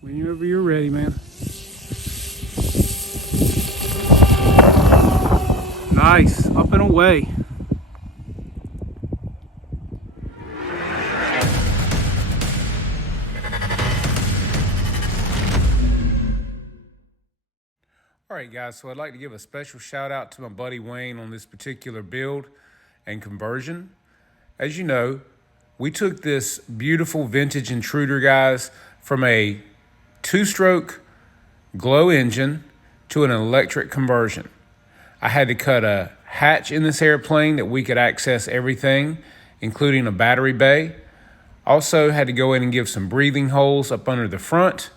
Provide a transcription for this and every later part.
Whenever you're ready, man. Nice, up and away. All right, guys, so I'd like to give a special shout out to my buddy Wayne on this particular build and conversion. As you know, we took this beautiful vintage Intruder, guys, from a two-stroke glow engine to an electric conversion. I had to cut a hatch in this airplane that we could access everything, including a battery bay. Also had to go in and give some breathing holes up under the front.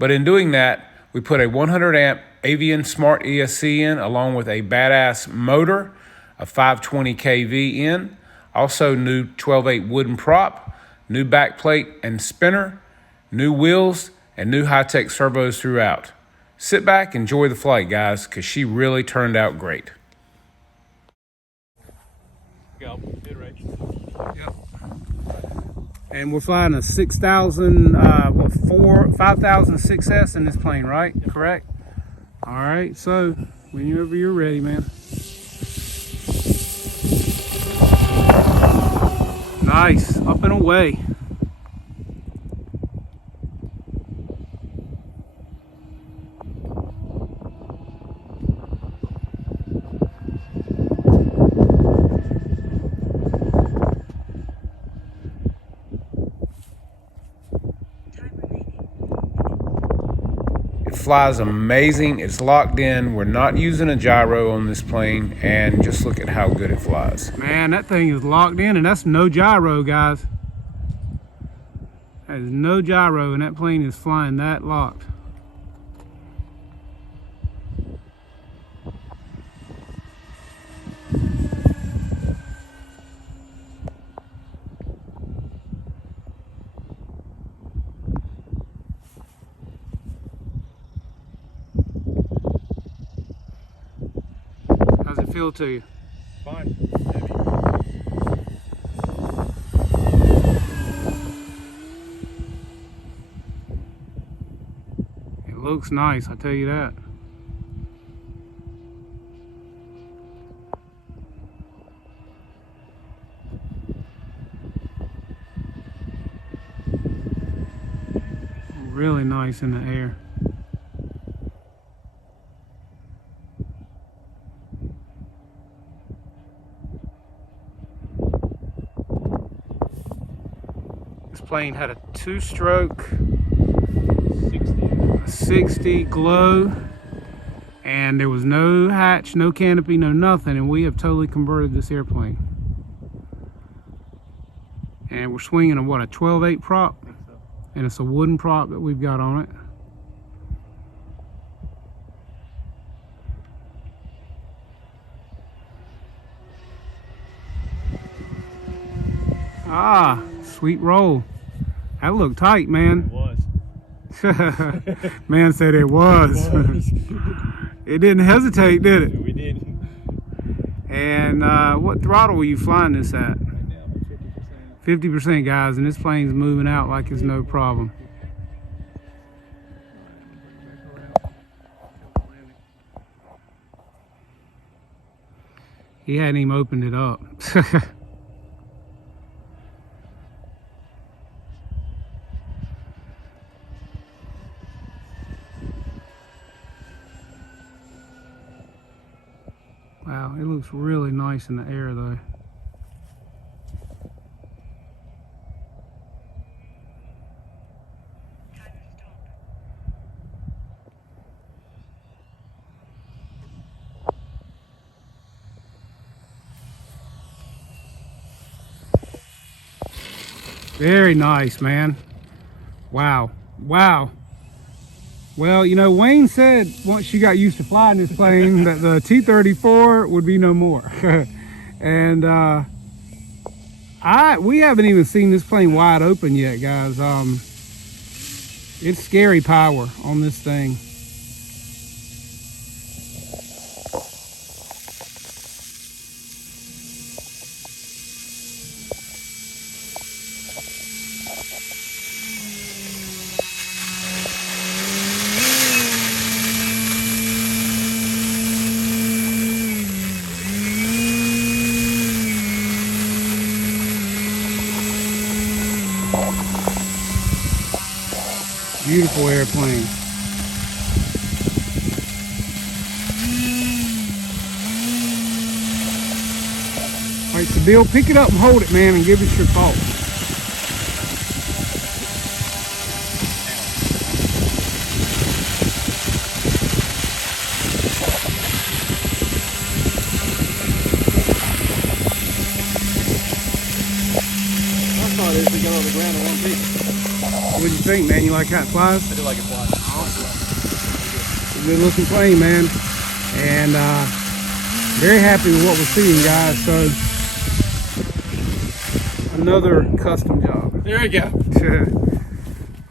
But in doing that, we put a 100 amp Avian Smart ESC in, along with a badass motor, a 520 kV in. Also new 12/8 wooden prop, new back plate and spinner, new wheels, and new high-tech servos throughout. Sit back, enjoy the flight, guys, because she really turned out great. Go, good right. Yep. And we're flying a 5006S in this plane, right? Yep. Correct? All right, so whenever you're ready, man. Nice, up and away. It flies amazing. It's locked in. We're not using a gyro on this plane, and just look at how good it flies. Man, that thing is locked in, and that's no gyro, guys. That is no gyro, and that plane is flying that locked. How's it feel to you? Fine. It looks nice, I tell you that. Really nice in the air. This plane had a two-stroke 60 glow, and there was no hatch, no canopy, no nothing, and we have totally converted this airplane. And we're swinging a what, a 12/8 prop? I think so. And it's a wooden prop that we've got on it. Ah, sweet roll. That looked tight, man. It was. Man said it was. It didn't hesitate, did it? We did. And what throttle were you flying this at? Right now, 50%. 50%, guys, and this plane's moving out like it's no problem. He hadn't even opened it up. Wow, it looks really nice in the air though. Very nice, man. Wow. Wow. Well, you know, Wayne said once you got used to flying this plane that the T-34 would be no more. And we haven't even seen this plane wide open yet, guys. It's scary power on this thing. beautiful airplane. All right, so Bill, pick it up and hold it, man, and give us your thoughts. To go on the ground in one piece. What do you think, man? You like how it flies? I do like it flying. It's a good looking plane, man. And very happy with what we're seeing, guys. So another custom job. There you go.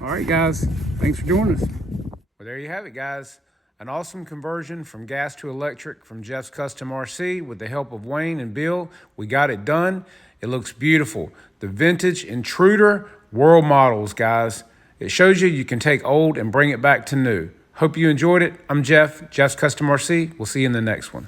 All right, guys. Thanks for joining us. Well, there you have it, guys. An awesome conversion from gas to electric from Jeff's Custom RC with the help of Wayne and Bill. We got it done. It looks beautiful. The vintage Intruder World Models, guys. It shows you can take old and bring it back to new. Hope you enjoyed it. I'm Jeff, Jeff's Custom RC. We'll see you in the next one.